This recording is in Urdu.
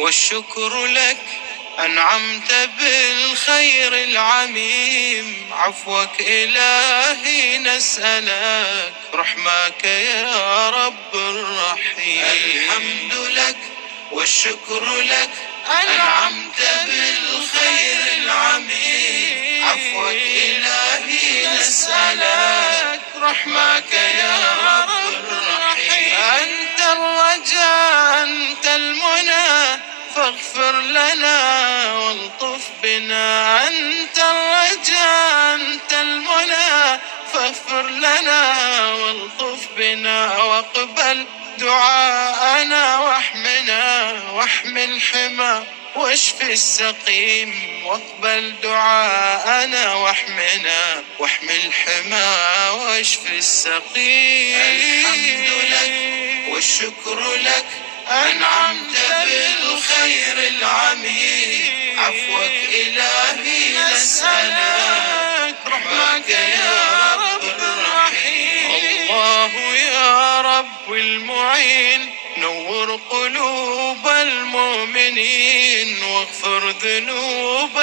والشكر لك أنعمت بالخير العميم. عفوك إلهي نسألك، رحمك يا رب الرحيم. الحمد لك والشكر لك أنعمت بالخير العميم. عفوك إلهي نسألك، رحمك يا رب الرحيم. أنت الرجاء أنت المنى، فاغفر لنا والطف بنا. أنت الرجاء أنت المنى، فاغفر لنا والطف بنا. واقبل دعاءنا واحمنا، واحمي الحمى واشف السقيم. واقبل دعاءنا واحمنا، واحمي الحمى واشف السقيم. الحمد لك والشكر لك أنعمت بالخير العميم. عفوك إلهي نسألك، رحمك يا رب الرحيم. الله يا رب المعين، نور قلوب المؤمنين واغفر ذنوب